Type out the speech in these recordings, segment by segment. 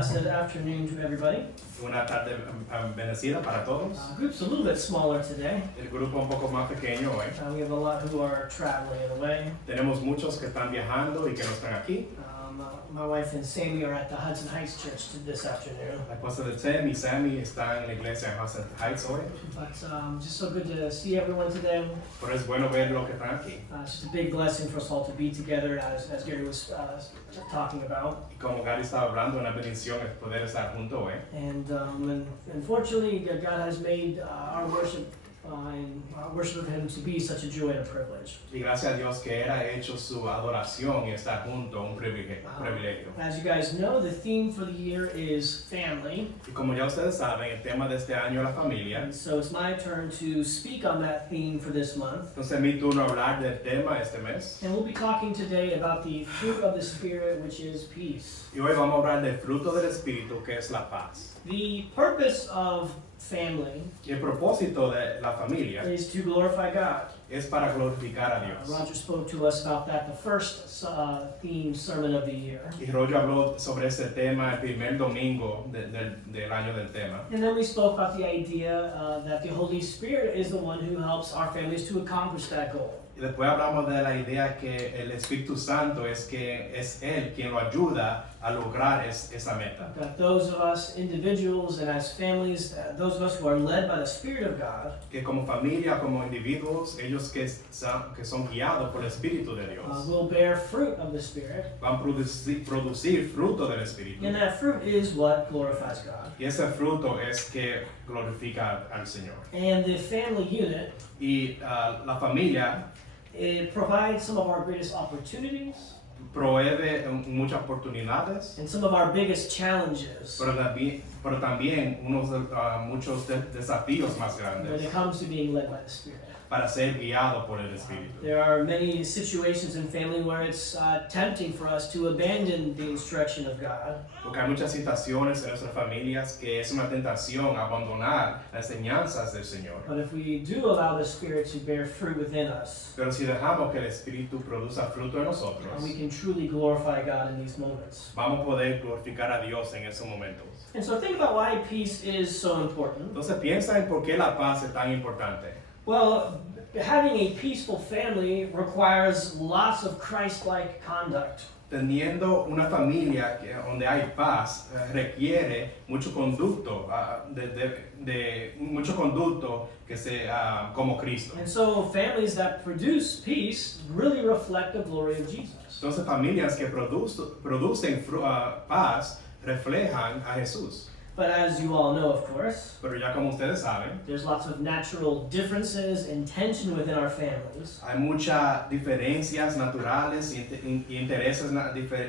blessed afternoon to everybody. Una tarde bendecida para todos. Group's a little bit smaller today. El grupo un poco más pequeño hoy. We have a lot who are traveling away. Tenemos muchos que están viajando y que no están aquí. My wife and Sammy are at the Hudson Heights Church this afternoon. La esposa de Tim y Sammy están en la iglesia en Hudson Heights hoy. But just so good to see everyone today. Pero es bueno ver lo que están aquí. It's just a big blessing for us all to be together, as Gary was talking about. Y como Gary estaba hablando, una bendición es poder estar juntos hoy. And unfortunately, God has made our worship and worship of Him to be such a joy and a privilege. Y gracias a Dios que Él ha hecho su adoración y estar junto un privilegio. As you guys know, the theme for the year is family. Y como ya ustedes saben, el tema de este año es la familia. And so it's my turn to speak on that theme for this month. Entonces es mi turno hablar del tema este mes. And we'll be talking today about the fruit of the Spirit, which is peace. Y hoy vamos a hablar del fruto del Espíritu, que es la paz. The purpose of family Y el propósito de la familia is to glorify God. es para glorificar a Dios. Roger spoke to us about that the first theme sermon of the year. Y Roger habló sobre este tema el primer domingo del año del tema. And then we spoke about the idea that the Holy Spirit is the one who helps our families to accomplish that goal. Y después hablamos de la idea que el Espíritu Santo es Él quien lo ayuda a lograr esa meta. That those of us individuals and as families, those of us who are led by the Spirit of God, Que como familia, como individuos, ellos que son guiados por el Espíritu de Dios, will bear fruit of the Spirit. van a producir fruto del Espíritu. And that fruit is what glorifies God. Y ese fruto es que glorifica al Señor. And the family unit, Y la familia it provides some of our greatest opportunities provee muchas oportunidades, and some of our biggest challenges pero también muchos desafíos más when grandes it comes to being led by the Spirit. para ser guiado por el Espíritu. There are many situations in family where it's tempting for us to abandon the instruction of God. Porque hay muchas situaciones en nuestras familias que es una tentación abandonar las enseñanzas del Señor. But if we do allow the Spirit to bear fruit within us, Pero si dejamos que el Espíritu produzca fruto en nosotros, we can truly glorify God in these moments. vamos a poder glorificar a Dios en esos momentos. And so think about why peace is so important. Entonces piensa en por qué la paz es tan importante. Well, having a peaceful family requires lots of Christ-like conduct. Teniendo una familia donde hay paz requiere mucho conducto, mucho conducto que sea como Cristo. And so families that produce peace really reflect the glory of Jesus. Entonces familias que producen paz reflejan a Jesús. But as you all know, of course, Pero ya como ustedes saben, there's lots of natural differences and tension within our families. hay muchas diferencias naturales y intereses,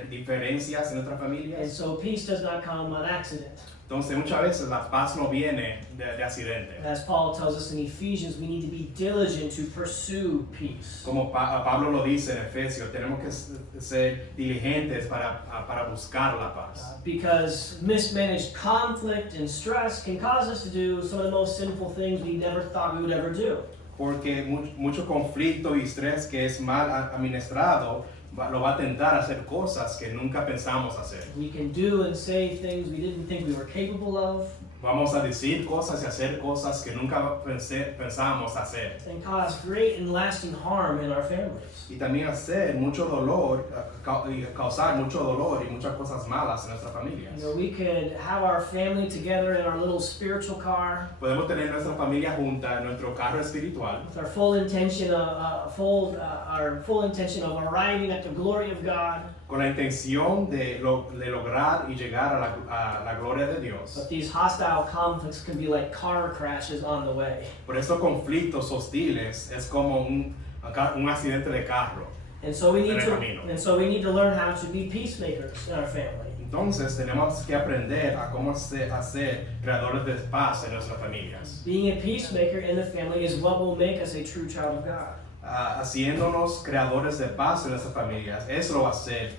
diferencias en nuestras And familias. so peace does not come on accident. Entonces muchas veces la paz no viene de accidente. As Paul tells us in Ephesians, we need to be diligent to pursue peace. Como Pablo lo dice en Efesios, tenemos que ser diligentes para buscar la paz. Because mismanaged conflict and stress can cause us to do some of the most sinful things we never thought we would ever do. Porque mucho conflicto y estrés que es mal administrado lo va a tentar a hacer cosas que nunca pensamos hacer. We can do and say things we didn't think we were capable of. Vamos a decir cosas y hacer cosas que nunca pensamos hacer. And cause great and lasting harm in our families. Y también hacer mucho dolor, causar mucho dolor y muchas cosas malas en nuestras familias. You know, we could have our family together in our little spiritual car Podemos tener nuestra familia junta en nuestro carro espiritual with our full intention of arriving at the glory of God. con la intención de lograr y llegar a la gloria de Dios. But these hostile conflicts can be like car crashes on the way. Por estos conflictos hostiles es como un accidente de carro. And so we En el need camino. to learn how to be peacemakers in our family. Entonces tenemos que aprender a cómo hacer creadores de paz en nuestras familias. Being a peacemaker in the family is what will make us a true child of God. Haciéndonos creadores de paz en nuestras familias, eso lo va a hacer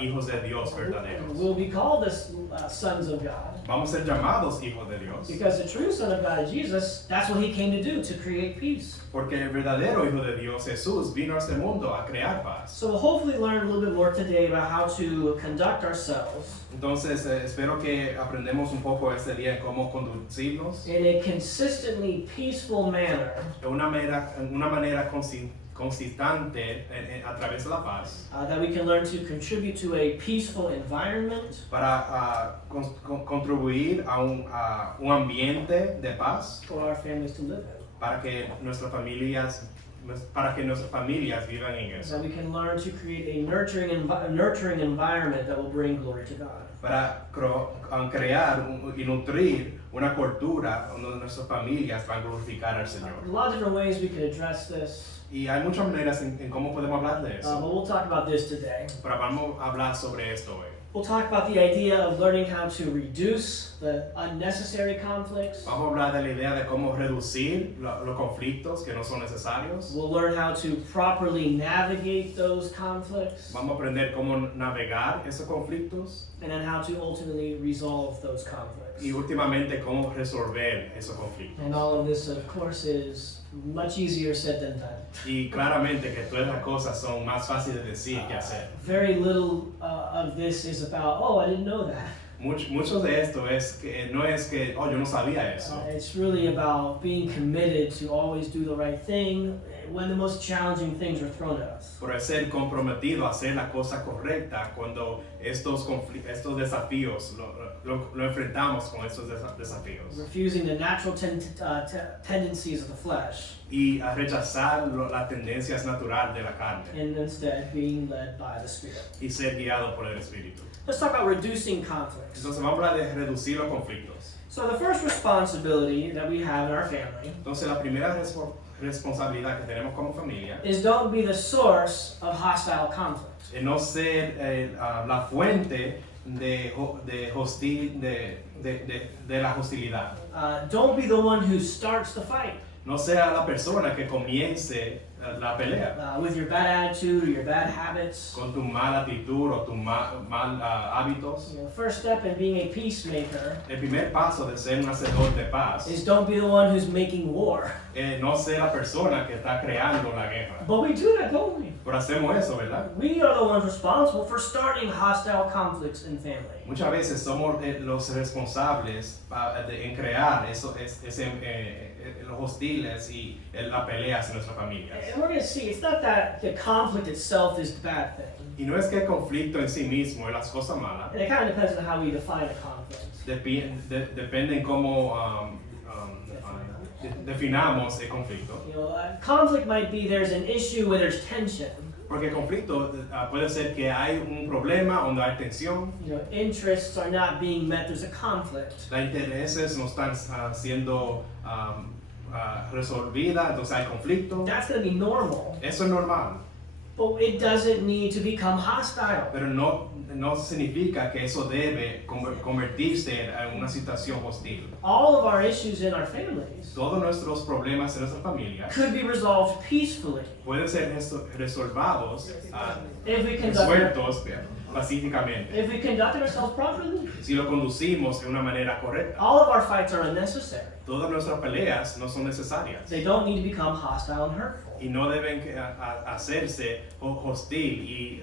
hijos de Dios verdaderos. We'll be called as sons of God. Vamos a ser llamados hijos de Dios. Because the true Son of God, Jesus, that's what he came to do, to create peace. Porque el verdadero hijo de Dios, Jesús, vino a este mundo a crear paz. So we'll hopefully learn a little bit more today about how to conduct ourselves Entonces, espero que aprendamos un poco este día en cómo conducirnos in a consistently peaceful manner de una manera consistente a través de la paz that we can learn to contribute to a peaceful environment para contribuir a un ambiente de paz for our families to live in. para que nuestras familias vivan en eso. That we can learn to create a nurturing environment that will bring glory to God. Para crear y nutrir una cultura donde nuestras familias van a glorificar al Señor. A lot of different ways we could address this, Y hay muchas maneras en cómo podemos hablar de but eso. we'll talk about this today. Pero vamos a hablar sobre esto hoy. We'll talk about the idea of learning how to reduce the unnecessary conflicts. Vamos a hablar de la idea de cómo reducir los conflictos que no son necesarios. We'll learn how to properly navigate those conflicts, Vamos a aprender cómo navegar esos conflictos and then how to ultimately resolve those conflicts. y últimamente cómo resolver esos conflictos. And all of this, of course, is much easier said than done. Y claramente que todas las cosas son más fáciles de decir que hacer. Very little of this is about, oh, I didn't know that. Mucho de esto no es que, oh, yo no sabía eso. It's really about being committed to always do the right thing when the most challenging things are thrown at us. Por ser comprometido a hacer la cosa correcta cuando estos desafíos lo enfrentamos con estos desafíos. Refusing the natural tendencies of the flesh, Y a rechazar las tendencias naturales de la carne and instead being led by the Spirit. y ser guiado por el Espíritu. Let's talk about reducing conflicts. Entonces vamos a hablar de reducir los conflictos. So the first responsibility that we have in our family Entonces la primera responsabilidad que tenemos como familia is don't be the source of hostile conflict. es no ser la fuente de la hostilidad. Don't be the one who starts the fight No sea la persona que comience la pelea with your bad attitude or your bad habits. con tu mala actitud o tus mal hábitos. You know, first step in being a peacemaker El primer paso de ser un hacedor de paz is don't be the one who's making war. no ser la persona que está creando la guerra. But we do that, don't we? Pero hacemos eso, ¿verdad? We are the ones responsible for starting hostile conflicts in family. Muchas veces somos los responsables en crear los hostiles y las peleas en nuestras familias. And we're going to see, it's not that the conflict itself is the bad thing. Y no es que el conflicto en sí mismo es las cosas malas. And it kind of depends on how we define a conflict. Depende en cómo definamos el conflicto. You know, conflict might be there's an issue where there's tension. Porque el conflicto puede ser que hay un problema donde hay tensión, You know, interests are not being met, there's a conflict. los intereses no están siendo resolvidas, entonces hay conflicto. That's going to be normal. Eso es normal, But it doesn't need to become hostile. pero no significa que eso debe convertirse en una situación hostil. All of our issues in our families Todos nuestros problemas en nuestra familia could be resolved peacefully pueden ser resolvados, if we resueltos pacíficamente, if we conducted ourselves properly. si lo conducimos de una manera correcta. All of our fights are unnecessary. Todas nuestras peleas no son necesarias They don't need to become hostile and hurtful. y no deben hacerse hostil y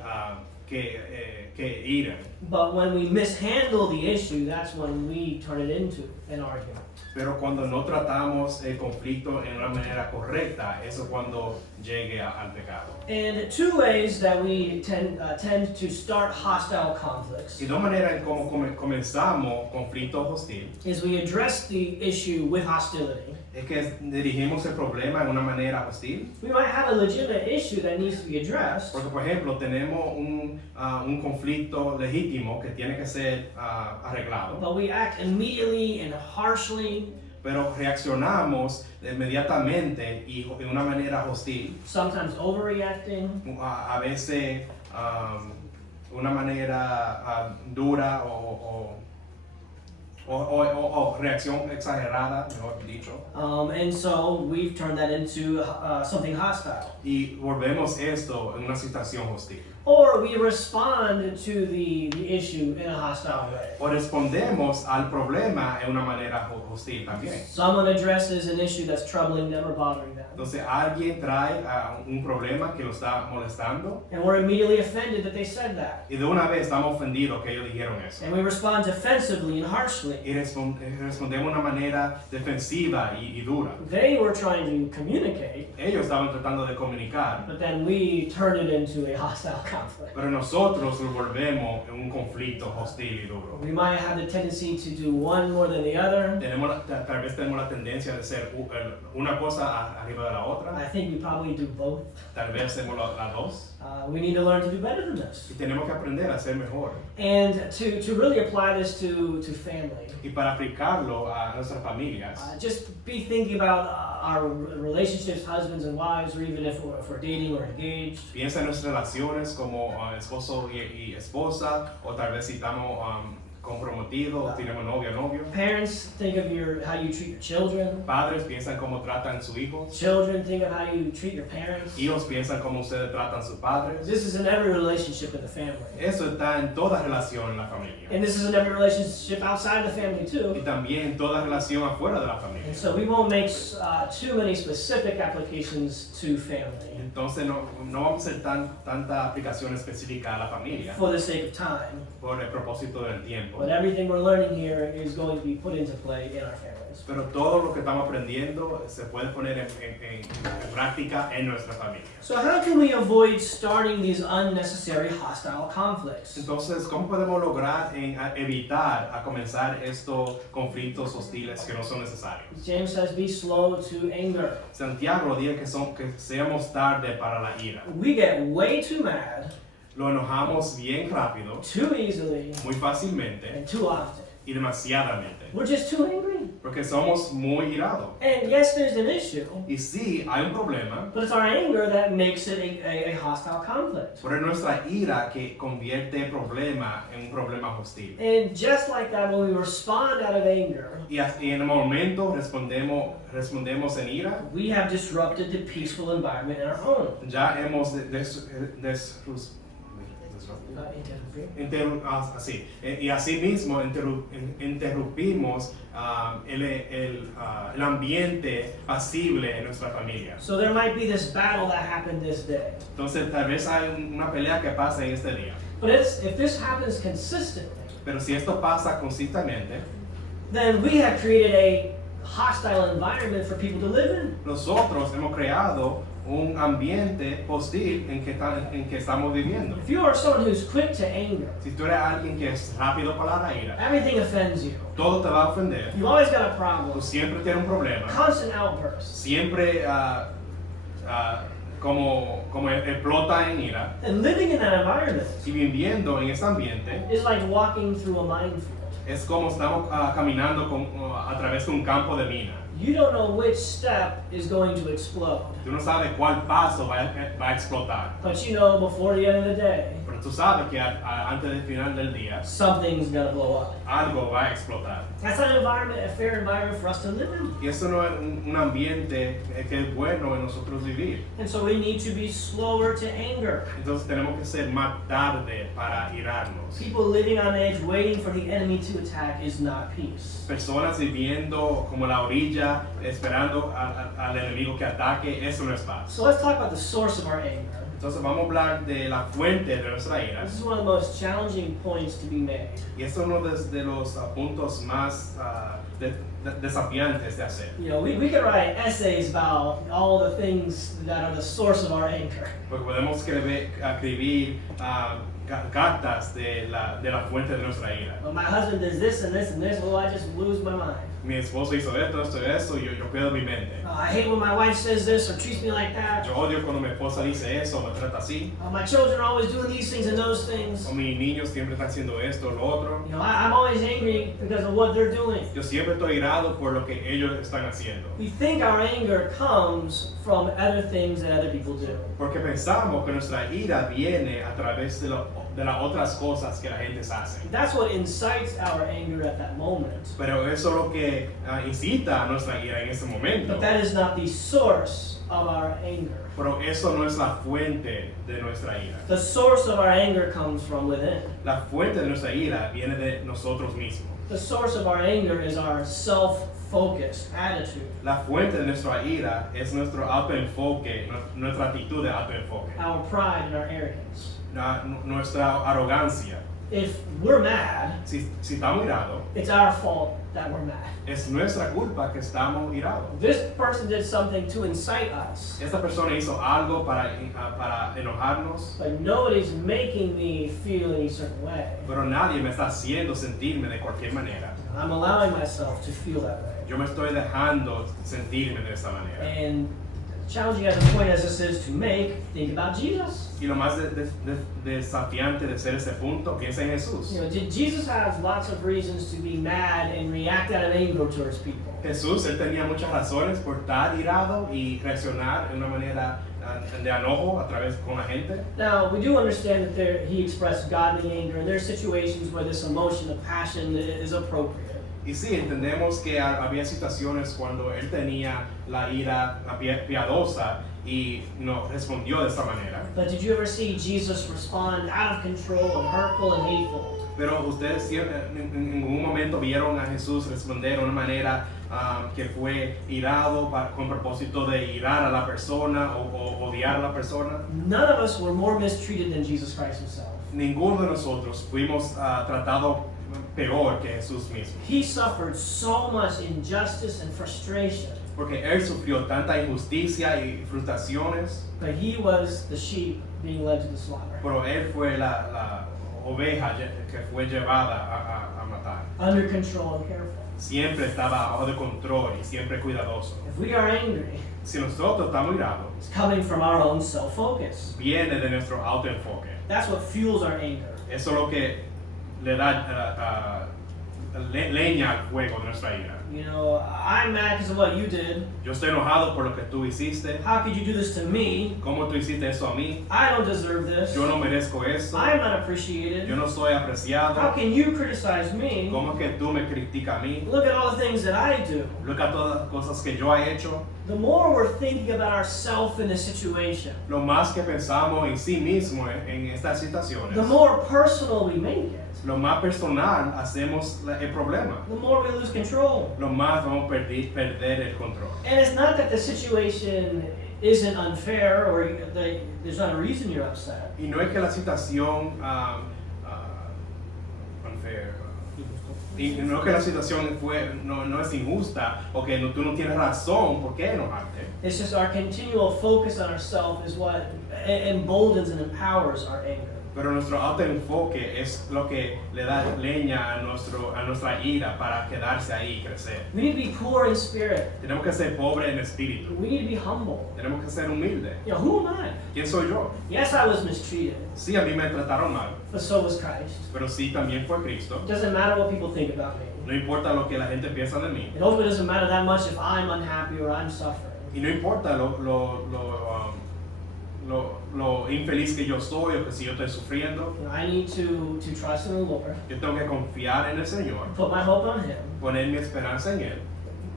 que iran. But when we mishandle the issue, that's when we turn it into an argument. Pero cuando no tratamos el conflicto en una manera correcta, eso es cuando llegue al pecado. And two ways that we tend to start hostile conflicts Y dos maneras en cómo comenzamos conflictos hostiles is we address the issue with hostility. es que dirigimos el problema en una manera hostil. We might have a legitimate issue that needs to be addressed, Porque, por ejemplo, tenemos un conflicto legítimo que tiene que ser arreglado, but we act immediately and harshly, pero reaccionamos inmediatamente y de una manera hostil, sometimes overreacting, a veces una manera dura o reacción exagerada, mejor dicho, and so we've turned that into something hostile. y volvemos esto en una situación hostil. or we respond to the issue in a hostile way. O respondemos al problema en una manera hostil también. Someone addresses an issue that's troubling them or bothering them, Entonces alguien trae un problema que lo está molestando and we're immediately offended that they said that. y de una vez estamos ofendidos que ellos dijeron eso. And we respond defensively and harshly. Y respondemos de una manera defensiva y dura. They were trying to communicate, Ellos estaban tratando de comunicar, but then we turned it into a hostile conflict. pero nosotros lo volvemos en un conflicto hostil y duro. We might have the tendency to do one more than the other. Tal vez tenemos la tendencia de ser una cosa arriba de la otra. I think we probably do both. Tal vez hacemos las dos. We need to learn to do better than this. Y tenemos que aprender a ser mejor. And to really apply this to family, Y para aplicarlo a nuestras familias, just be thinking about our relationships, husbands and wives, or even if we're dating or engaged. piensa en nuestras relaciones como esposo y esposa, o tal vez si estamos comprometidos, o tenemos novio. Parents, think of how you treat your children. Padres piensan cómo tratan a sus hijos. Children, think of how you treat your parents. Hijos piensan cómo ustedes tratan a sus padres. This is in every relationship in the family. Eso está en toda relación en la familia. And this is in every relationship outside the family Y too. también en toda relación afuera de la And familia. so we won't make too many specific applications to family Entonces no vamos a hacer tanta aplicación específica a la familia for the sake of time. por el propósito del tiempo. But everything we're learning here is going to be put into play in our families. Pero todo lo que estamos aprendiendo se puede poner en práctica en nuestra familia. So how can we avoid starting these unnecessary hostile conflicts? Entonces, ¿cómo podemos lograr evitar a comenzar estos conflictos hostiles que no son necesarios? James says, be slow to anger. Santiago dice que seamos tarde para la ira. We get way too mad, Lo enojamos bien rápido, too easily, muy fácilmente and too often. y demasiadamente, We're just too angry. porque somos muy irados. And yes, there's an issue, Y sí, hay un problema, but it's our anger that makes it a hostile conflict. pero es nuestra ira que convierte el problema en un problema hostil. And just like that, when we respond out of anger, Y en el momento respondemos en ira, we have disrupted the peaceful environment in our home. ya hemos y así mismo interrumpimos el ambiente pasible en nuestra familia. So there might be this battle that happened this day. Entonces tal vez hay una pelea que pasa en este día, But if this happens consistently, pero si esto pasa constantemente, then we have created a hostile environment for people to live in. nosotros hemos creado un ambiente hostil en que estamos viviendo. If you are someone who's quick to anger, Si tú eres alguien que es rápido para la ira, everything offends you. todo te va a ofender, You always got a tú problem. siempre tienes un problema, Constant outbursts. siempre como explota en ira, And living in that environment y viviendo en ese ambiente is like walking through a minefield. es como estamos caminando a través de un campo de mina. You don't know which step is going to explode, Tú no sabes cuál paso va a explotar, but you know before the end of the day, pero tú sabes que antes del final del día something's gonna blow up. algo va a explotar. That's not an environment, a fair environment for us to live in. Y eso no es un ambiente que es bueno en nosotros vivir. And so we need to be slower to anger. Entonces tenemos que ser más tarde para irarnos. People living on edge, waiting for the enemy to attack, is not peace. Personas viviendo como la orilla, esperando al enemigo que ataque, eso no es paz. So let's talk about the source of our anger. Entonces vamos a hablar de la fuente de nuestra ira. This is one of the most challenging points to be made. Y esto es uno de los puntos más desafiantes de hacer. You know, we could write essays about all the things that are the source of our anger. Porque podemos escribir cartas de la fuente de nuestra ira. Well, my husband does this and this and this, well, I just lose my mind. Mi esposo hizo esto y eso, yo pierdo mi mente. I hate when my wife says this or treats me like that. Yo odio cuando mi esposa dice eso, me trata así. My children are always doing these things and those things. O mis niños siempre están haciendo esto o lo otro. You know, I'm always angry because of what they're doing. Yo siempre estoy irado por lo que ellos están haciendo. We think our anger comes from other things that other people do. Porque pensamos que nuestra ira viene a través de de las otras cosas que la gente hace. That's what incites our anger at that moment. Pero eso es lo que incita a nuestra ira en ese momento. But that is not the source of our anger. Pero eso no es la fuente de nuestra ira. The source of our anger comes from within. La fuente de nuestra ira viene de nosotros mismos. The source of our anger is our self-focused attitude. La fuente de nuestra ira es nuestro autoenfoque, nuestra actitud de autoenfoque, Our pride and our arrogance. nuestra arrogancia. If we're mad, Si estamos irados, it's our fault that we're mad. es nuestra culpa que estamos irados. This person did something to incite us, Esta persona hizo algo para enojarnos, but nobody's making me feel any certain way. pero nadie me está haciendo sentirme de cualquier manera. I'm allowing myself to feel that way. Yo me estoy dejando sentirme de esta manera. And challenging as a point as this is to make, think about Jesus. Y lo más desafiante de ser ese punto, piensa en Jesús. You know, did Jesus have lots of reasons to be mad and react out of anger towards people? Jesús, él tenía muchas razones por estar irado y reaccionar de una manera de enojo a través con la gente. Now, we do understand that he expressed godly anger, and there are situations where this emotion of passion is appropriate. Y sí, entendemos que había situaciones cuando él tenía la ira piadosa y no respondió de esa manera. But did you ever see Jesus respond out of control and hurtful and hateful? Pero ustedes en ningún momento vieron a Jesús responder de una manera que fue irado con propósito de irar a la persona o odiar a la persona. None of us were more mistreated than Jesus Christ himself. Ninguno de nosotros fuimos tratados peor que Jesús mismo. He suffered so much injustice and frustration, Porque él sufrió tanta injusticia y frustraciones, but he was the sheep being led to the slaughter. pero él fue la oveja que fue llevada a matar. Under control and careful. Siempre estaba bajo de control y siempre cuidadoso. If we are angry, Si nosotros estamos irados, it's coming from our own self-focus. viene de nuestro autoenfoque. That's what fuels our anger. Eso es lo que le da leña al fuego de nuestra ira. You know, I'm mad because of what you did. Yo estoy enojado por lo que tú hiciste. How could you do this to me? ¿Cómo tú hiciste eso a mí? I don't deserve this. Yo no merezco eso. I'm not appreciated. Yo no soy How apreciado. can you criticize me? ¿Cómo es que tú me criticas a mí? Look at all the things that I do. Look at todas las cosas que yo he hecho. The more we're thinking about ourselves in the situation, Lo más que pensamos en sí mismo en estas situaciones, the more personal we make it, lo más personal hacemos el problema. the more we lose control. Lo más vamos a perder el control. And it's not that the situation isn't unfair or there's not a reason you're upset. Y no es que la situación unfair, y no es que la situación no es injusta o que tú no tienes razón por qué enojarte. It's just our continual focus on ourselves is what emboldens and empowers our anger. Pero nuestro autoenfoque es lo que le da leña a nuestra ira para quedarse ahí y crecer. We need to be poor in spirit. Tenemos que ser pobres en espíritu. We need to be humble. Tenemos que ser humildes. You know, who am I? ¿Quién soy yo? Yes, I was mistreated, Sí, a mí me trataron mal, but so was Christ. pero sí también fue Cristo. It doesn't matter what people think about me. No importa lo que la gente piensa de mí. It also doesn't matter that much if I'm unhappy or I'm suffering. Y no importa lo infeliz que yo soy o que si yo estoy sufriendo. You know, I need to trust in the Lord, Yo tengo que confiar en el Señor, put my hope on Him, poner mi esperanza en Él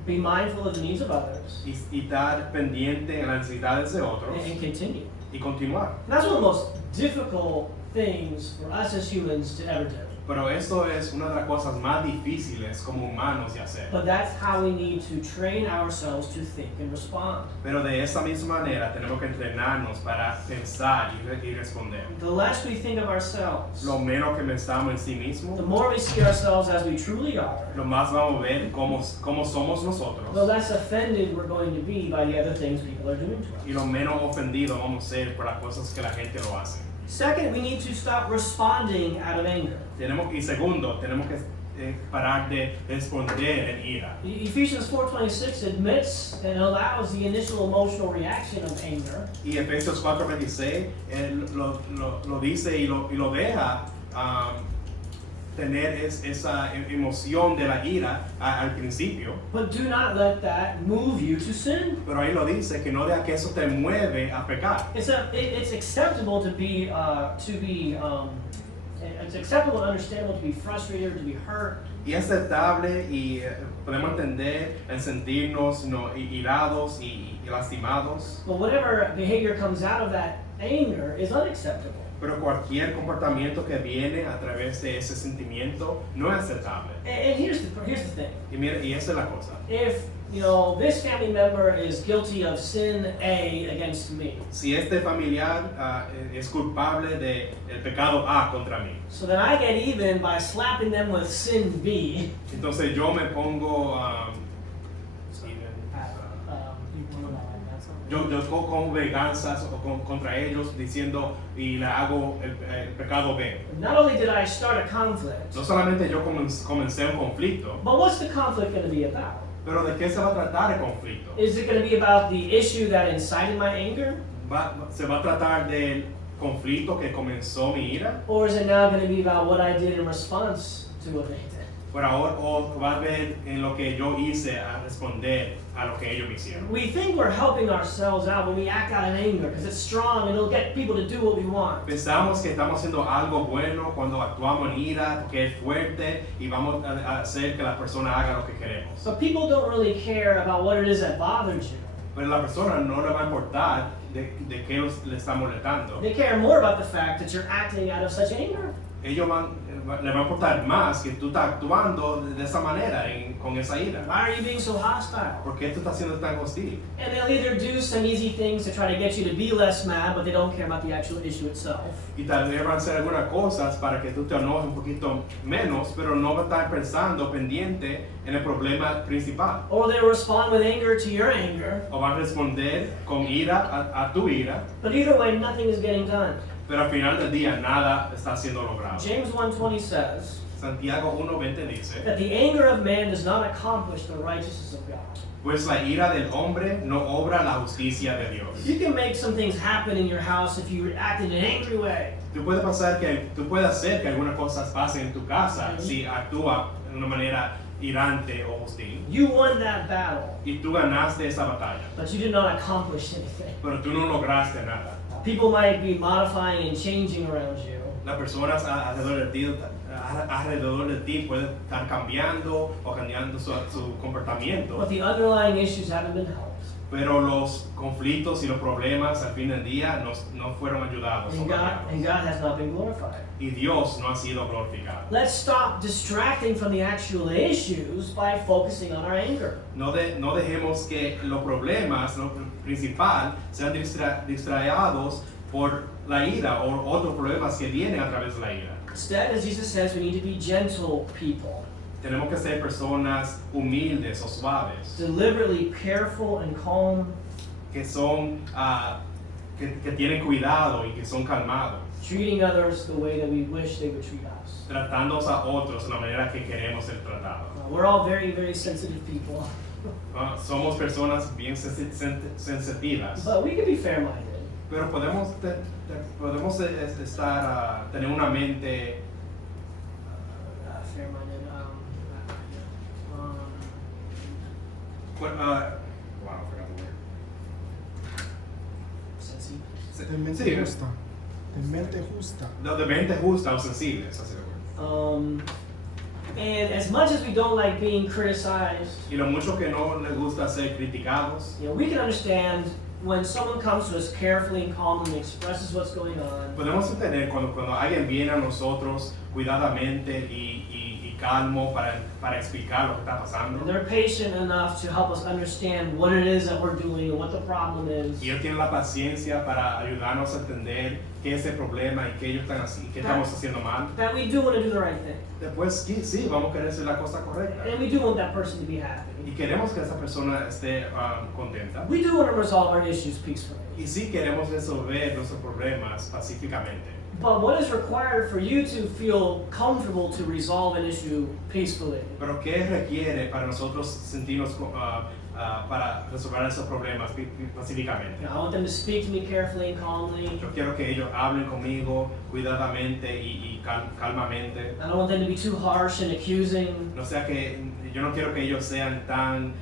be mindful of the needs of others, y estar pendiente en las necesidades de otros and continue. y continuar. And that's one of the most difficult things for us as humans to ever do. Pero eso es una de las cosas más difíciles como humanos de hacer. But that's how we need to train ourselves to think and respond. Pero de esa misma manera tenemos que entrenarnos para pensar y responder. The less we think of ourselves, Lo menos que pensamos en sí mismos, the more we see ourselves as we truly are, lo más vamos a ver cómo somos the nosotros less offended we're going to be by the other things people are doing to y us. lo menos ofendidos vamos a ser por las cosas que la gente lo hace. Second, we need to stop responding out of anger. Y segundo, tenemos que parar de responder en ira. Ephesians 4:26 admits and allows the initial emotional reaction of anger, Y Efesios 4:26 lo dice y lo deja tener esa emoción de la ira al principio. but do not let that move you to sin. Pero ahí lo dice que no deja que eso te mueve a pecar. It's acceptable to be It's acceptable and understandable to be frustrated or to be hurt. Y es aceptable y podemos entender en sentirnos irados y lastimados. But whatever behavior comes out of that anger is unacceptable. Pero cualquier comportamiento que viene a través de ese sentimiento no es aceptable. And here's the thing. Y mira, y esa es la cosa. If, this family member is guilty of sin A against me, Si este familiar es culpable de el pecado A contra mí, so then I get even by slapping them with sin B. entonces yo me pongo yo con venganzas contra ellos diciendo y le hago el pecado B. Not only did I start a conflict, No solamente yo comencé un conflicto, but what's the conflict going to be about? pero ¿de qué se va a tratar el conflicto? Is it going to be about the issue that incited my anger? ¿Se va a tratar del conflicto que comenzó mi ira? Or is it now going to be about what I did in response to what they did? Por ahora, o va a ver en lo que yo hice a responder a lo que ellos me hicieron. We think we're helping ourselves out when we act out in anger because it's strong and it'll get people to do what we want. Pensamos que estamos haciendo algo bueno cuando actuamos en ira, porque es fuerte y vamos a hacer que la persona haga lo que queremos. But people don't really care about what it is that bothered you. Pero la persona no le va a importar de qué le está molestando. They care more about the fact that you're acting out of such anger. Le va a importar más que tú estás actuando de esa manera, con esa ira. Why are you being so hostile? ¿Por qué tú estás siendo tan hostil? And they'll either do some easy things to try to get you to be less mad, but they don't care about the actual issue itself. Y tal vez van a hacer algunas cosas para que tú te enojes un poquito menos, pero no va a estar pensando pendiente en el problema principal. Or they'll respond with anger to your anger. O van a responder con ira a tu ira, But either way, nothing is getting done. pero al final del día nada está siendo logrado. James 1:20 says Santiago 1:20 dice, that the anger of man does not accomplish the righteousness of God. pues la ira del hombre no obra la justicia de Dios. You can make some things happen in your house if you act in an angry way. Tú puedes hacer que algunas cosas pasen en tu casa si actúa de una manera irante o hostil. You won that battle, Y tú ganaste esa batalla, but you did not accomplish anything. pero tú no lograste nada. People might be modifying and changing around you, Las personas alrededor de ti pueden estar cambiando o cambiando su comportamiento, but the underlying issues haven't been helped. pero los conflictos y los problemas al fin del día no fueron ayudados. o And cambiados. God has not been glorified. Y Dios no ha sido glorificado. Let's stop distracting from the actual issues by focusing on our anger. No dejemos que los problemas, lo principal, sean distraídos por la ira o otros problemas que vienen a través de la ira. Instead, as Jesus says, we need to be gentle people, Tenemos que ser personas humildes o suaves, deliberately careful and calm, que son que tienen cuidado y que son calmados, treating others the way that we wish they would treat us. tratando a otros de la manera que queremos ser tratados. We're all very, very sensitive people, Somos personas bien sensitivas, but we can be fair-minded. pero podemos tener una mente Fair-minded. wow, I forgot the word. Sensitive. De mente Sí, justa. De mente justa. de mente justa o sensible, ese es el word. And as much as we don't like being criticized, Y lo mucho que no les gusta ser criticados, we can understand when someone comes to us carefully and calmly and expresses what's going on. podemos entender cuando alguien viene a nosotros cuidadamente y calmo para explicar lo que está pasando. And they're patient enough to help us understand what it is that we're doing and what the problem is. Y ellos tienen la paciencia para ayudarnos a entender qué es el problema y qué ellos están qué estamos haciendo mal. That we do want to do the right thing. Después sí, vamos a querer hacer la cosa correcta. And we do want that person to be happy. Y queremos que esa persona esté contenta. We do want to resolve our issues peacefully. Y sí queremos resolver nuestros problemas pacíficamente. But what is required for you to feel comfortable to resolve an issue peacefully? Pero ¿qué requiere para nosotros sentirnos para resolver esos problemas pacíficamente? I want them to speak to me carefully and calmly. Yo quiero que ellos hablen conmigo cuidadamente y calmamente. I don't want them to be too harsh and accusing. No sea que yo no quiero que ellos sean tan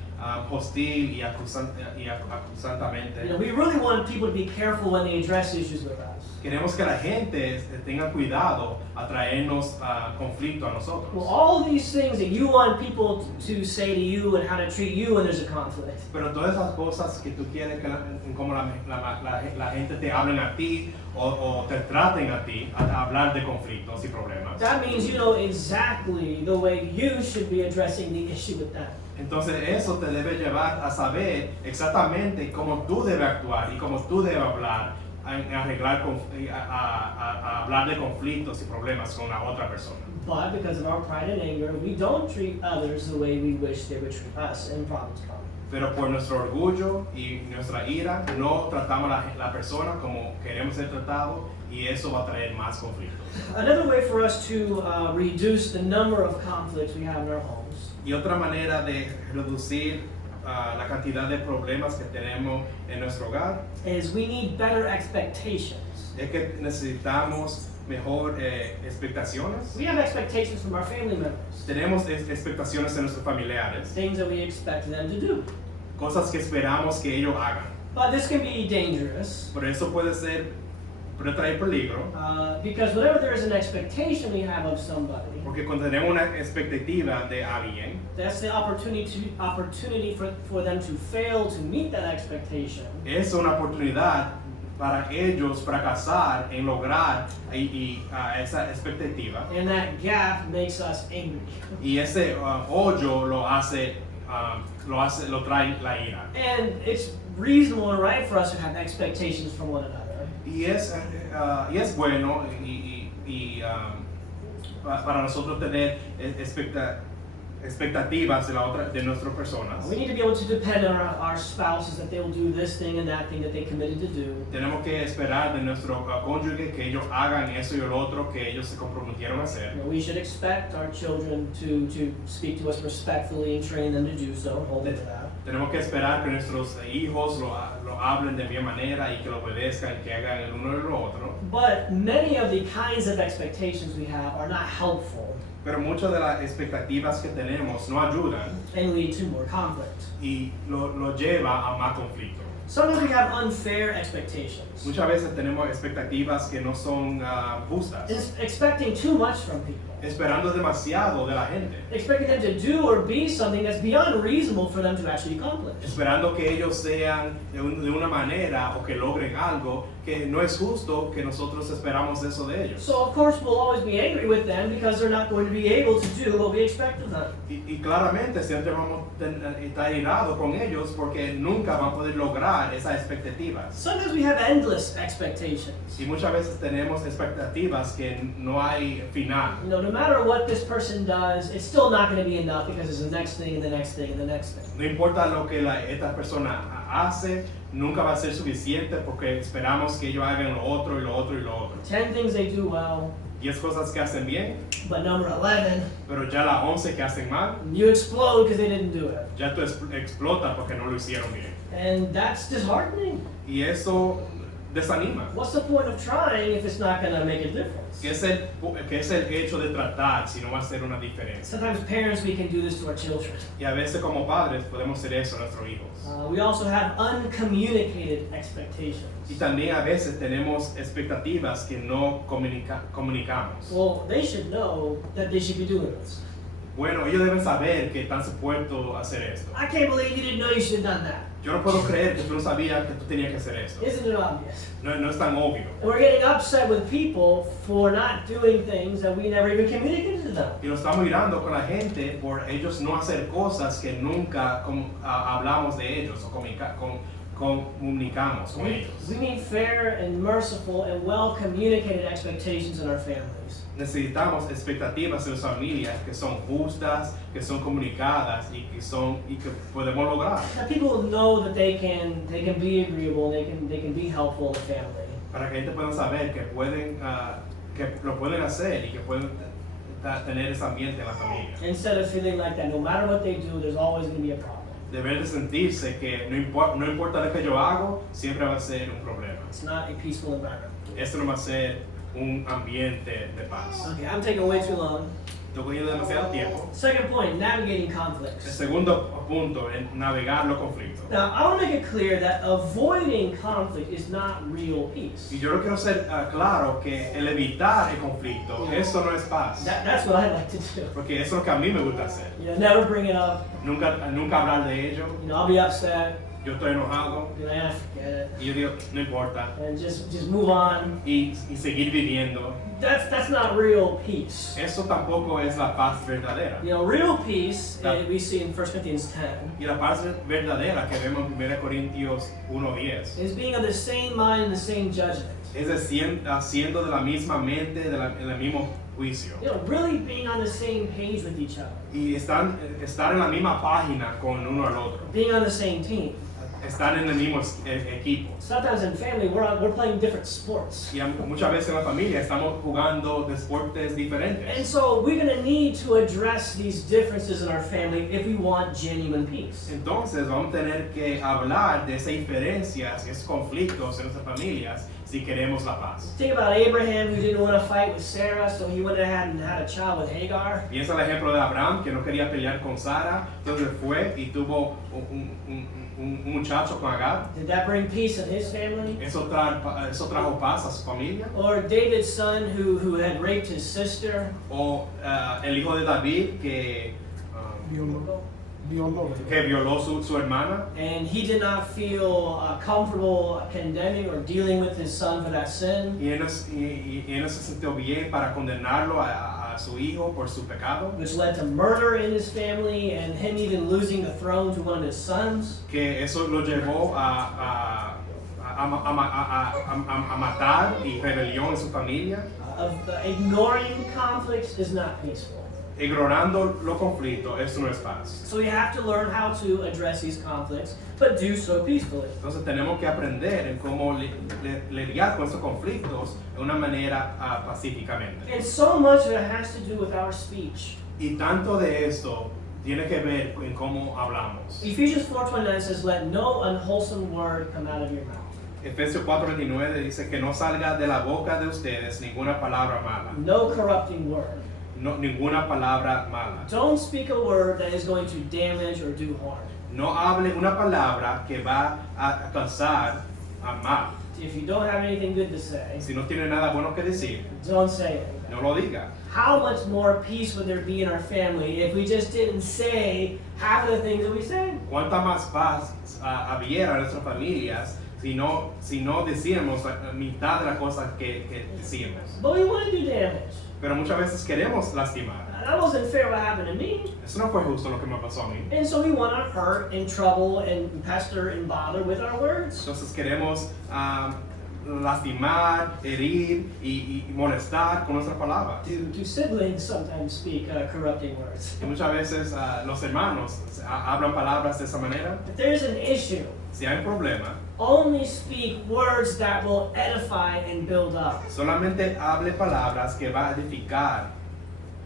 hostil y acusantemente. You know, we really want people to be careful when they address issues with us. Queremos que la gente tenga cuidado a traernos conflicto a nosotros. Well, all these things that you want people to say to you and how to treat you when there's a conflict. Pero todas esas cosas que tú quieres que como la gente te hablen a ti o te traten a ti a hablar de conflictos y problemas. That means you know exactly the way you should be addressing the issue with them. Entonces eso te debe llevar a saber exactamente cómo tú debes actuar y cómo tú debes hablar, a hablar de conflictos y problemas con la otra persona. But because of our pride and anger, we don't treat others the way we wish they would treat us, and problems come. Pero por nuestro orgullo y nuestra ira no tratamos a la persona como queremos ser tratados y eso va a traer más conflictos. Another way for us to reduce the number of conflicts we have in our homes Y otra manera de reducir la cantidad de problemas que tenemos en nuestro hogar is we need better expectations. es que necesitamos mejor expectaciones. We have expectations from our family members, Tenemos expectaciones de nuestros familiares, things that we expect them to do. cosas que esperamos que ellos hagan. But this can be dangerous Por eso puede traer peligro, because whenever there is an expectation we have of somebody, porque cuando tenemos una expectativa de alguien, that's the opportunity for them to fail to meet that expectation. es una oportunidad para ellos fracasar en lograr esa expectativa. And that gap makes us angry. Y ese hoyo lo trae la ira. And it's reasonable and right for us to have expectations from one another. Y es bueno para nosotros tener expectativas de nuestras personas. We need to be able to depend on our spouses that they will do this thing and that thing that they committed to do. Tenemos que esperar de nuestro cónyuge que ellos hagan eso y el otro que ellos se comprometieron a hacer. You know, we should expect our children to speak to us respectfully and train them to do so, hold them to that. Tenemos que esperar que nuestros hijos lo hablen de bien manera y que lo obedezcan y que hagan el uno y el otro. But many of the kinds of expectations we have are not helpful Pero muchas de las expectativas que tenemos no ayudan and lead to more conflict. y lo lleva a más conflicto. Sometimes we have unfair expectations. Muchas veces tenemos expectativas que no son justas, Expecting too much from people. esperando demasiado de la gente, Expecting them to do or be something that's beyond reasonable for them to actually accomplish. esperando que ellos sean de una manera o que logren algo que no es justo que nosotros esperamos eso de ellos. So of course we'll always be angry with them because they're not going to be able to do what we expect of them. Y claramente siempre vamos a estar irados con ellos porque nunca van a poder lograr esas expectativas. Sometimes we have endless expectations. Y muchas veces tenemos expectativas que no hay final. You know, no matter what this person does, it's still not going to be enough because there's the next thing and the next thing and the next thing. No importa lo que esta persona hace, nunca va a ser suficiente porque esperamos que ellos hagan lo otro y lo otro y lo otro. 10 things they do well, 10 cosas que hacen bien, but number 11, pero ya las 11 que hacen mal, you explode because they didn't do it. ya tú explotas porque no lo hicieron bien. And that's disheartening. Y eso desanima. What's the point of trying if it's not going to make a difference? ¿Qué es el hecho de tratar si no va a hacer una diferencia? Sometimes parents, we can do this to our children. Y a veces como padres podemos hacer eso a nuestros hijos. We also have uncommunicated expectations. Y también a veces tenemos expectativas que no comunicamos. Well, they should know that they should be doing this. Bueno, ellos deben saber que están supuestos a hacer esto. I can't believe you didn't know you should have done that. Yo no puedo creer que tú no sabías que tú tenías que hacer esto. Isn't it obvious? No es tan obvio. And we're getting upset with people for not doing things that we never even communicated to them. Y nos estamos mirando con la gente por ellos no hacer cosas que nunca hablamos de ellos o comunicamos con ellos. We need fair and merciful and well communicated expectations in our families. Necesitamos expectativas en las familias que son justas, que son comunicadas y que podemos lograr. That people know that they can be agreeable, they can be helpful in the family. Para que la gente pueda saber que lo pueden hacer y que pueden tener ese ambiente en la familia. Instead of feeling like that no matter what they do, there's always going to be a problem. Deber de sentirse que no importa lo que yo hago, siempre va a ser un problema. It's not a peaceful environment. Esto no va a ser un ambiente de paz. Okay, I'm taking way too long. estoy cogiendo demasiado tiempo. Second point, navigating El conflicts. segundo punto es navegar los conflictos. Now, I want to make it clear that avoiding conflict is not real peace. Y yo lo quiero ser claro que el evitar el conflicto, eso no es paz. That's what I like to do. Porque eso es lo que a mí me gusta hacer. Never bring it up. Nunca hablar de ello. I'll be upset. Yo estoy enojado Forget it. y yo digo, no importa. And just move on. Y seguir viviendo. That's not real peace. Eso tampoco es la paz verdadera. Real peace, we see in 1 Corinthians 10, Y la paz verdadera que vemos en 1 Corintios 1:10 is being of the same mind and the same judgment. es decir, haciendo de la misma mente, en el mismo juicio. Really being on the same page with each other. Y estar en la misma página con uno al otro. Being on the same team. Estar en el mismo equipo. Sometimes in family, we're playing different sports. Y muchas veces en la familia estamos jugando deportes And diferentes. so we're going to need to address these differences in our family if we want genuine peace. Entonces vamos a tener que hablar de esas diferencias y esos conflictos en nuestras familias si queremos la paz. Think about Abraham, who didn't want to fight with Sarah, so he went ahead and had a child with Hagar. Piensa el ejemplo de Abraham, que no quería pelear con Sara, entonces fue y tuvo un muchacho con Agar. Did that bring peace in his family? Eso trajo paz a su familia. Or David's son who had raped his sister. O el hijo de David que violó su hermana. And he did not feel comfortable condemning or dealing with his son for that sin. Y él no se sintió bien para condenarlo a su hijo por su pecado. Which led to murder in his family and him even losing the throne to one of his sons. Que eso lo llevó a matar y rebelión en su familia. Ignoring conflicts is not peaceful. Ignorando los conflictos, eso no es paz. So we have to learn how to address these conflicts, but do so peacefully. Entonces tenemos que aprender en cómo lidiar con estos conflictos de una manera pacíficamente. And so much of it has to do with our speech. Y tanto de esto tiene que ver en cómo hablamos. Ephesians 4:29 says, "Let no unwholesome word come out of your mouth." Efesios 4:29 dice que no salga de la boca de ustedes ninguna palabra mala. No corrupting word. No, ninguna palabra mala. Don't speak a word that is going to damage or do harm. No hable una palabra que va a causar a mal. If you don't have anything good to say, Si no tiene nada bueno que decir, don't say it. no lo diga. How much more peace would there be in our family if we just didn't say half of the things that we said? ¿Cuánta más paz hubiera en nuestras familias si no decíamos la mitad de las cosas que decíamos? But we want to do damage. Pero muchas veces queremos lastimar. That wasn't fair what happened to me. Eso no fue justo lo que me pasó a mí. And so we want to hurt and trouble and pester and bother with our words. Entonces queremos lastimar, herir y molestar con nuestras palabras. Do siblings sometimes speak corrupting words? Y muchas veces los hermanos hablan palabras de esa manera. If there's an issue, Si hay un problema, only speak words that will edify and build up. solamente hable palabras que va a edificar.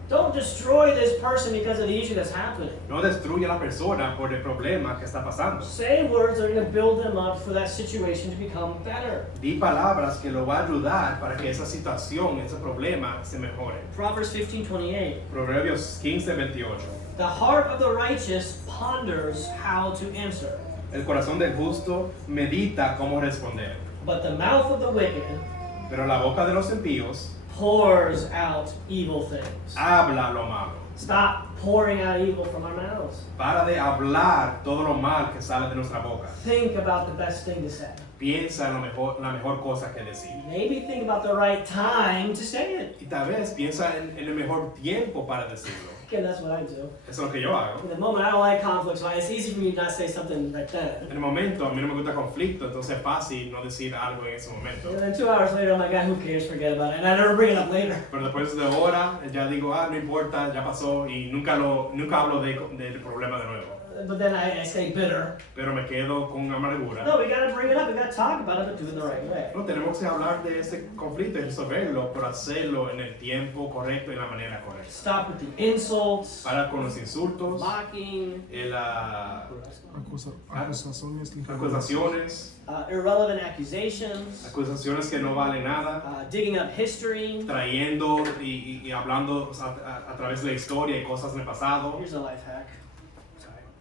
Don't destroy this person because of the issue that's happening. No destruye a la persona por el problema que está pasando. Say words that are going to build them up for that situation to become better. Di palabras que lo va a ayudar para que esa situación, ese problema se mejore. Proverbs 15:28. Proverbios 15:28. The heart of the righteous ponders how to answer, El corazón del justo medita cómo responder, but the mouth of the wicked pero la boca de los impíos pours out evil things. habla lo malo. Stop pouring out evil from our mouths. Para de hablar todo lo mal que sale de nuestra boca. Think about the best thing to say. Piensa en la mejor cosa que decir. Maybe think about the right time to say it. Y tal vez piensa en el mejor tiempo para decirlo. Again, that's what I do. Eso es lo que yo hago. In the moment, I don't like conflict, so it's easy for me to not say something right then. En el momento, a mí no me gusta conflicto, entonces es fácil no decir algo en ese momento. And then 2 hours later, I'm like, who cares? Forget about it. And I never bring it up later. Pero después de horas, ya digo, no importa, ya pasó, y nunca hablo del problema de nuevo. but then I stay bitter. pero me quedo con amargura. No, we gotta bring it up, we gotta talk about it, but do it the right way. No, tenemos que hablar de ese conflicto y resolverlo, pero hacerlo en el tiempo correcto y en la manera correcta. Stop with the insults, Para con los insultos, mocking, Acusaciones acusaciones, irrelevant accusations, acusaciones que no valen nada, digging up history. trayendo y hablando a través de la historia y cosas del pasado. Here's a life hack.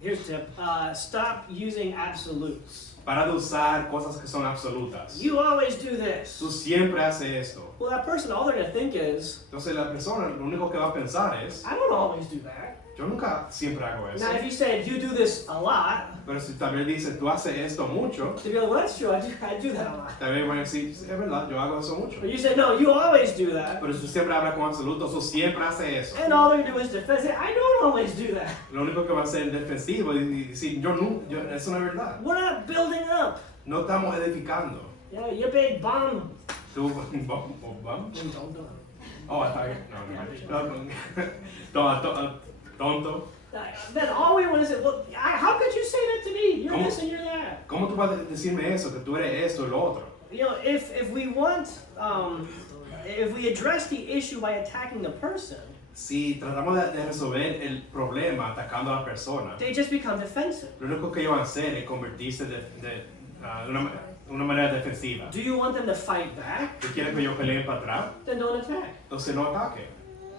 Here's a tip. Stop using absolutes. Para de usar cosas que son absolutas. You always do this. Tú siempre haces esto. Well, that person, all they're gonna think is, Entonces la persona lo único que va a pensar es, I don't always do that. yo nunca siempre hago eso. Now, if you said you do this a lot, Pero si también dice, tú haces esto mucho, they'd be like, well, that's true. I do that a lot. también van a decir, es verdad, yo hago eso mucho. But you say, no, you always do that. Pero si tú siempre hablas con absolutos, tú siempre haces eso. And all they're gonna do is defend. Say, I don't always do that. Lo único que va a ser defensivo y decir, eso no es verdad. We're not building up. No estamos edificando. Yeah, you big bum. Tú, oh, está bien. No. Tonto. Then all we want to say, well, how could you say that to me? You're ¿Cómo? this and you're that. ¿Cómo tú vas a decirme eso, que tú eres esto y lo otro? You know, if we want, if we address the issue by attacking the person, Si tratamos de resolver el problema atacando a la persona, they just become defensive. lo único que ellos van a hacer es convertirse de una manera defensiva. Do you want them to fight back? ¿Tú quieres que ellos peleen para atrás? Then don't attack. Entonces no ataquen.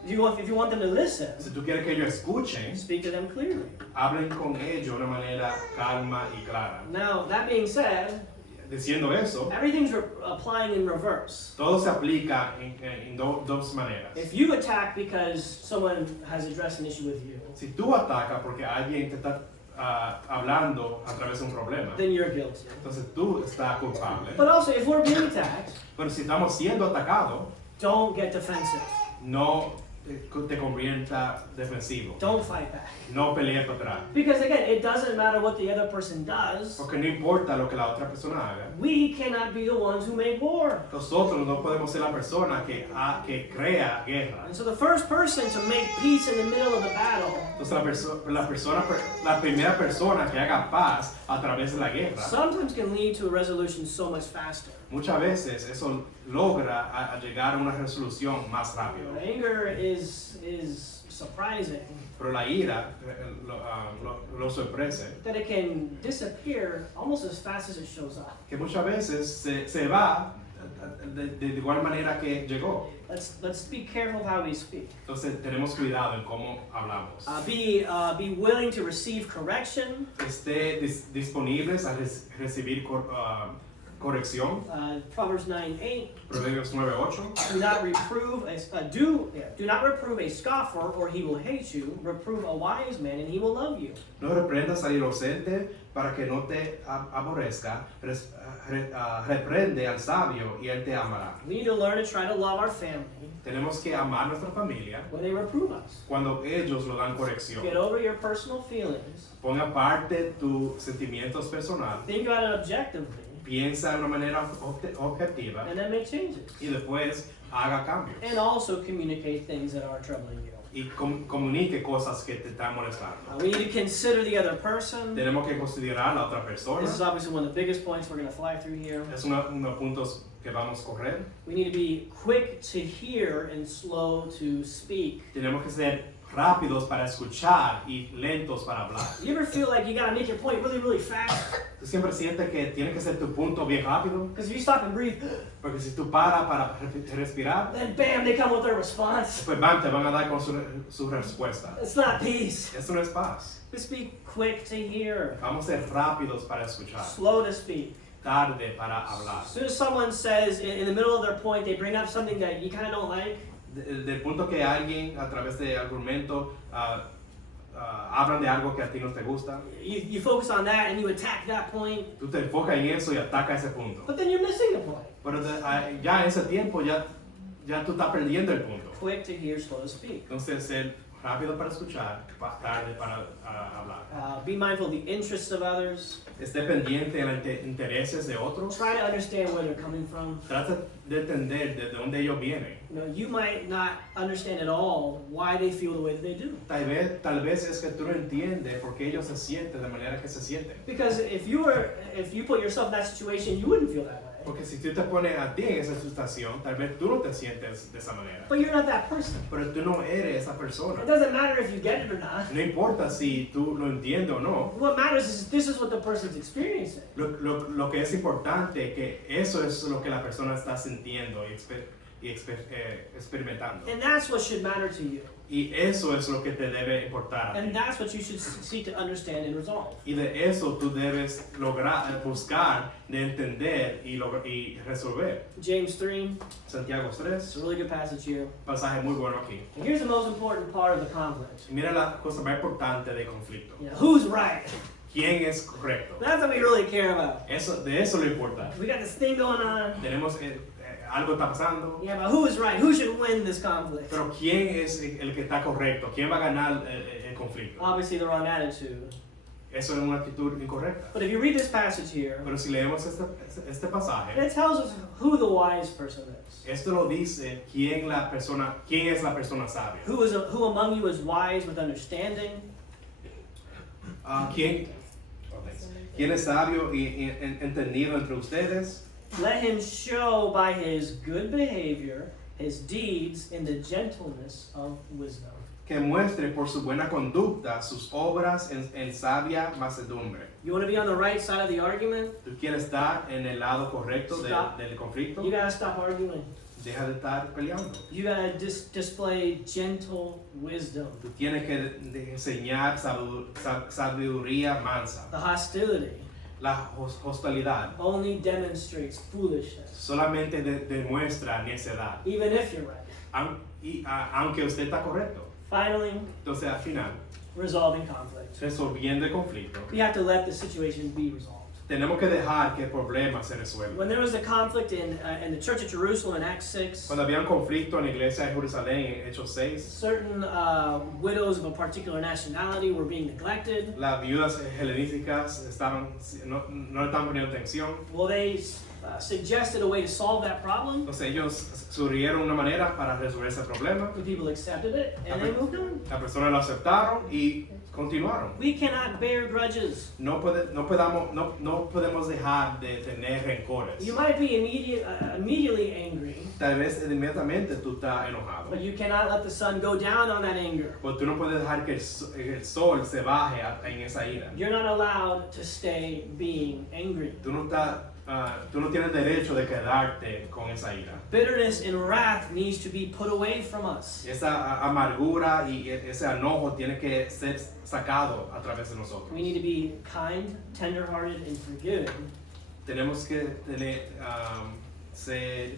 If you want them to listen, Si tú quieres que ellos escuchen, speak to them clearly. hablen con ellos de una manera calma y clara. Now, that being said, Diciendo eso, everything's applying in reverse. todo se aplica en dos maneras. If you attack because someone has addressed an issue with you, Si tú atacas porque alguien te está hablando a través de un problema, then you're guilty. entonces tú estás culpable. But also, if we're being attacked, Pero si estamos siendo atacados, don't get defensive. no te convierta defensivo. Don't fight back. No pelees para atrás. Because again, it doesn't matter what the other person does. Porque no importa lo que la otra persona haga. We cannot be the ones who make war. Nosotros no podemos ser la persona que crea guerra. And so the first person to make peace in the middle of the battle Entonces la primera persona que haga paz a través de la guerra, sometimes can lead to a resolution so much faster. muchas veces eso logra a llegar a una resolución más rápido. Anger is surprising Pero la ira lo sorprende, that it can disappear almost as fast as it shows up. que muchas veces se va de igual manera que llegó. Let's be careful of how we speak. Entonces tenemos cuidado en cómo hablamos. Be willing to receive correction. Esté disponibles a recibir corrección. Proverbs 9:8. Proverbios 9:8. Do not reprove a scoffer, or he will hate you. Reprove a wise man, and he will love you. No reprendas al inocente para que no te aborrezca. Reprende al sabio y él te amará. We need to learn to try to love our family Tenemos que amar a nuestra familia when they reprove us. cuando ellos lo dan Get corrección. over your personal feelings. Pon aparte tus sentimientos personales. Think about it objectively, Piensa de una manera objetiva and then make changes. y después haga cambios. And also communicate things that are troubling you. Y comunique cosas que te están molestando. We need to consider the other person. Tenemos que considerar a la otra persona. This is obviously one of the biggest points we're going to fly through here. Es uno de los puntos que vamos a correr. We need to be quick to hear and slow to speak. Tenemos que ser rápidos para escuchar y lentos para hablar. You ever feel like you got to make your point really, really fast? ¿Tú siempre sientes que tiene que ser tu punto bien rápido? Because if you stop and breathe, Porque si tú paras para respirar, then bam, they come with their response. pues te van a dar con su respuesta. It's not peace. Eso no es paz. Just be quick to hear, Vamos a ser rápidos para escuchar, slow to speak. tarde para hablar. As soon as someone says in the middle of their point, they bring up something that you kind of don't like, Del punto que alguien a través de argumento hablan de algo que a ti no te gusta, you focus on that and you attack that point, tú te enfocas en eso y atacas ese punto. but then you're missing the point. Pero ya en ese tiempo ya tú estás perdiendo el punto. Quick to hear, slow to speak. Entonces ser rápido para escuchar, tarde para hablar. Be mindful of the interests of others. Esté pendiente de los intereses de otros. Try to understand where they're coming from. Trata de entender de dónde ellos vienen. You know, you might not understand at all why they feel the way that they do. Tal vez es que tú no entiendes por qué ellos se sienten de manera que se sienten. Because if you put yourself in that situation, you wouldn't feel that way. Porque si tú te pones a ti en esa situación, tal vez tú no te sientes de esa manera. But you're not that person. Pero tú no eres esa persona. It doesn't matter if you get it or not. No importa si tú lo entiendes o no. What matters is this is what the person's experiencing. Lo que es importante es que eso es lo que la persona está sintiendo y experimentando. And that's what should matter to you. Y eso es lo que te debe importar a ti. And that's what you should seek to understand and resolve. Y de eso tú debes buscar de entender y resolver. James 3, Santiago it's 3, a really good passage here. pasaje muy bueno aquí. And here's the most important part of the conflict. Y mira la cosa más importante del conflicto. You know, who's right? ¿Quién es correcto? That's what we really care about. De eso lo importa. We got this thing going on. Tenemos algo está pasando. Yeah, but who is right? Who should win this conflict? Pero ¿quién es el que está correcto? ¿Quién va a ganar el conflicto? Obviously the wrong attitude. Eso es una actitud incorrecta. But if you read this passage here, Pero si leemos este pasaje, it tells us who the wise person is. esto lo dice quién es la persona sabia. Who among you is wise with understanding? ¿Quién es sabio y entendido entre ustedes? Let him show by his good behavior his deeds in the gentleness of wisdom. Que muestre por su buena conducta sus obras en sabia mansedumbre. You want to be on the right side of the argument? ¿Tú quieres estar en el lado correcto Stop. del conflicto? You gotta stop arguing. Deja de estar peleando. You gotta display gentle wisdom. Tú tienes que enseñar sabiduría mansa. The hostility La hostilidad only demonstrates foolishness, solamente demuestra necedad, even if you're right. aunque usted está correcto. Finally, Entonces al final, resolving conflict. resolviendo el conflicto, We have to let the situation be resolved. tenemos que dejar que el problema se resuelva. When there was a conflict in the church at Jerusalem in Acts 6, Cuando había un conflicto en la iglesia de Jerusalén en Hechos 6, certain widows of a particular nationality were being neglected. las viudas helenísticas no estaban poniendo atención. Well, they suggested a way to solve that problem. Entonces ellos surgieron una manera para resolver ese problema. The people accepted it, and they moved on. Las personas lo aceptaron y continuaron. We cannot bear grudges. No podemos dejar de tener rencores. You might be immediately angry, Tal vez inmediatamente tú estás enojado. but you cannot let the sun go down on that anger. Pero tú no puedes dejar que el sol se baje en esa ira. You're not allowed to stay being angry. Tú no tienes derecho de quedarte con esa ira. Bitterness and wrath needs to be put away from us. Esa amargura y ese enojo tiene que ser sacado a través de nosotros. We need to be kind, tender-hearted, and forgiving. Tenemos que ser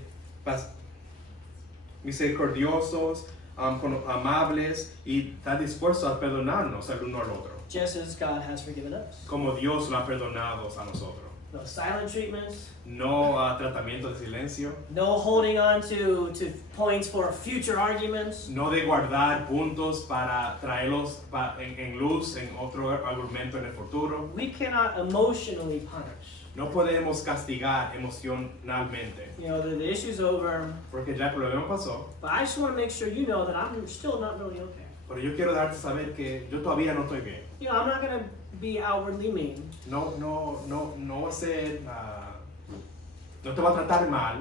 misericordiosos, amables y estar dispuestos a perdonarnos el uno al otro, Just as God has forgiven us. como Dios lo ha perdonado a nosotros. No silent treatments, No a tratamiento de silencio, no holding on to points for future arguments. no de guardar puntos para traerlos en luz en otro argumento en el futuro. We cannot emotionally punish. No podemos castigar emocionalmente, You know, the issue's over, porque ya el problema pasó. but I just want to make sure you know that I'm still not really okay. Pero yo quiero darte a saber que yo todavía no estoy bien. You know, I'm not going to be outwardly mean, No va a ser, no te va a tratar mal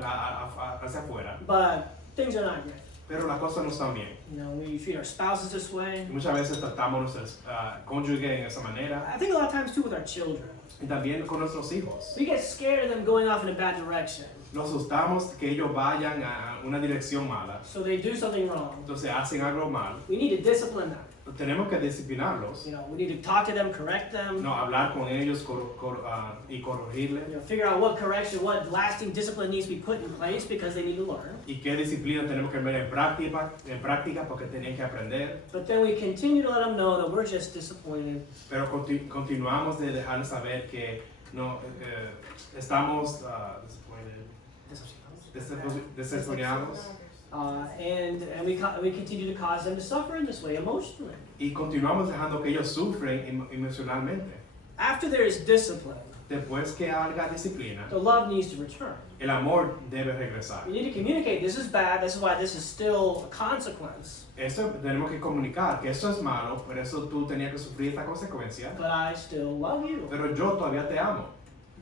hacia afuera, but things are not great. pero las cosas no están bien. You know, we treat our spouses this way. Y muchas veces tratamos a nuestros cónyuges en esa manera, I think a lot of times too with our children. y también con nuestros hijos. We get scared of them going off in a bad direction. Nos asustamos que ellos vayan a una dirección mala, So they do something wrong. entonces hacen algo mal. We need to discipline them. Tenemos que disciplinarlos, You know, we need to talk to them, correct them. no hablar con ellos y corregirles. You know, figure out what correction, what lasting discipline needs to be put in place because they need to learn. Y qué disciplina tenemos que ver en práctica porque tienen que aprender. But then we continue to let them know that we're just disappointed. Pero continuamos de dejarles saber que no estamos decepcionados And we continue to cause them to suffer in this way emotionally. y continuamos dejando que ellos sufren emocionalmente. After there is discipline, después que haya disciplina, the love needs to return. el amor debe regresar. We need to communicate, this is bad, this is why this is still a consequence, Esto tenemos que comunicar que esto es malo, por eso tú tenías que sufrir esta consecuencia, but I still love you. pero yo todavía te amo.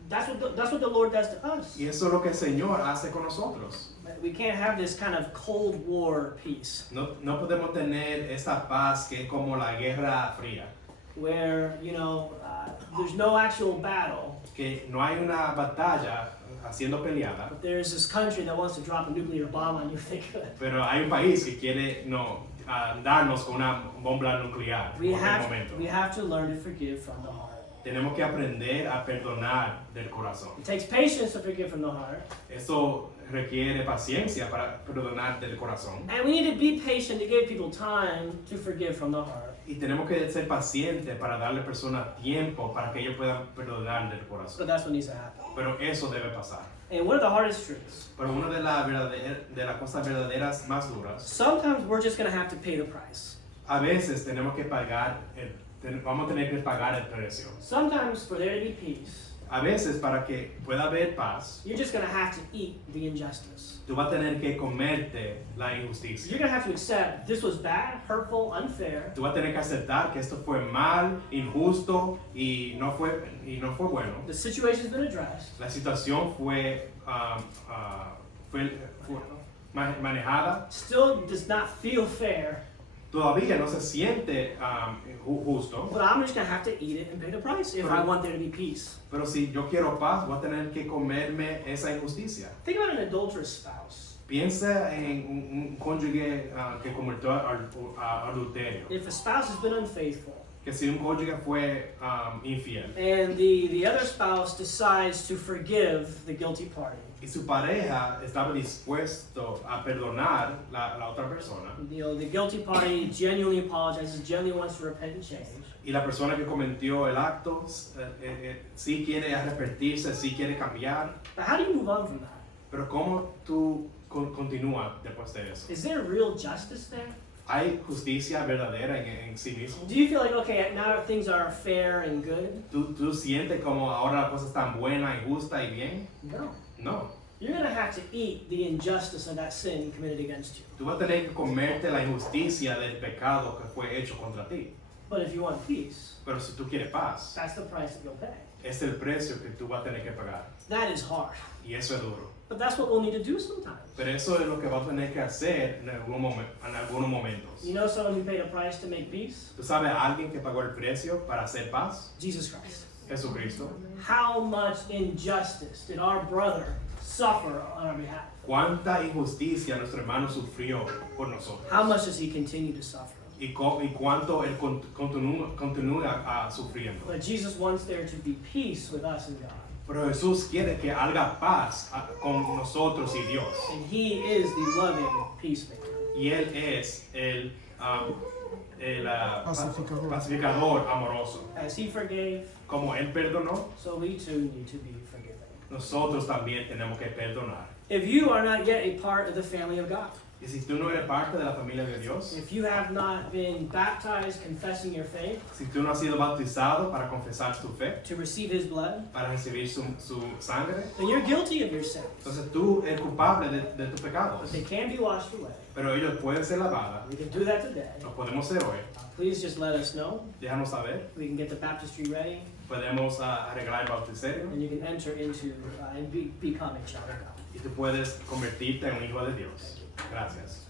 That's what the Lord does to us. Y eso es lo que el Señor hace con nosotros. We can't have this kind of Cold War peace No podemos tener esta paz que es como la Guerra Fría, where, there's no actual battle, que no hay una batalla siendo peleada, but there's this country that wants to drop a nuclear bomb on you if they could. pero hay un país que quiere darnos con una bomba nuclear en cualquier momento. We have to learn to forgive from the heart. Tenemos que aprender a perdonar del corazón. It takes patience to forgive from the heart, Eso requiere paciencia para perdonar del corazón. and we need to be patient to give people time to forgive from the heart. Y tenemos que ser pacientes para darle a personas tiempo para que ellos puedan perdonar del But corazón. that's what needs to happen. Pero eso debe pasar. And one of the hardest truths, Pero una de las cosas verdaderas más duras, sometimes we're just going to have to pay the price. a veces tenemos que vamos a tener que pagar el precio. Sometimes for there to be peace, A veces para que pueda haber paz, you're just going to have to eat the injustice. tú vas a tener que comerte la injusticia. You're going to have to accept this was bad, hurtful, unfair, Tú vas a tener que aceptar que esto fue mal, injusto y no fue bueno. the situation's been addressed, La situación fue manejada. still does not feel fair, Todavía no se siente justo. but I'm just going to have to eat it and pay the price if I want there to be peace. Pero si yo quiero paz, voy a tener que comerme esa injusticia. Think about an adulterous spouse. Piensa en un cónyuge que cometió adulterio. If a spouse has been unfaithful, Que si un cónyuge fue infiel and the other spouse decides to forgive the guilty party, y su pareja estaba dispuesto a perdonar la otra persona the guilty party genuinely apologizes, genuinely wants to repent and change, y la persona que cometió el acto sí quiere arrepentirse, sí quiere cambiar, but how do you move on from that? pero ¿cómo tú continúas después de eso? Is there real justice there? ¿Hay justicia verdadera en sí mismo? Do you feel like, okay, now things are fair and good? ¿Tú sientes como ahora la cosa es tan buena y justa y bien? No. No. You're going to have to eat the injustice of that sin committed against you. Tú vas a tener que comerte la injusticia del pecado que fue hecho contra ti. But if you want peace, Pero si tú quieres paz, that's the price that you'll pay. es el precio que tú vas a tener que pagar. That is hard. Y eso es duro. But that's what we'll need to do sometimes. Pero eso es lo que vas a tener que hacer en algunos momentos. You know someone who paid a price to make peace? ¿Tú sabes a alguien que pagó el precio para hacer paz? Jesus Christ. Jesucristo. How much injustice did our brother suffer on our behalf? ¿Cuánta injusticia nuestro hermano sufrió por nosotros? How much does he continue to suffer? ¿Y cuánto él continúa sufriendo? But Jesus wants there to be peace with us and God. Pero Jesús quiere que haga paz con nosotros y Dios. And he is the loving peacemaker. Y Él es el Pacificador. pacificador amoroso. As he forgave, Como Él perdonó, so we too need to be forgiven. nosotros también tenemos que perdonar. If you are not yet a part of the family of God, Y si tú no eres parte de la familia de Dios, if you have not been baptized confessing your faith si tú no has sido bautizado para confesar tu fe, to receive his blood, para recibir su sangre, then you're guilty of your sins. entonces tú eres culpable de tus pecados. But they can be washed away. Pero ellos pueden ser lavados. We can do that today. Lo podemos hacer hoy. Please just let us know. Déjanos saber. We can get the baptistry ready, Podemos arreglar el bauticerio and you can enter into and become a child of God. y tú puedes convertirte en un hijo de Dios. Gracias.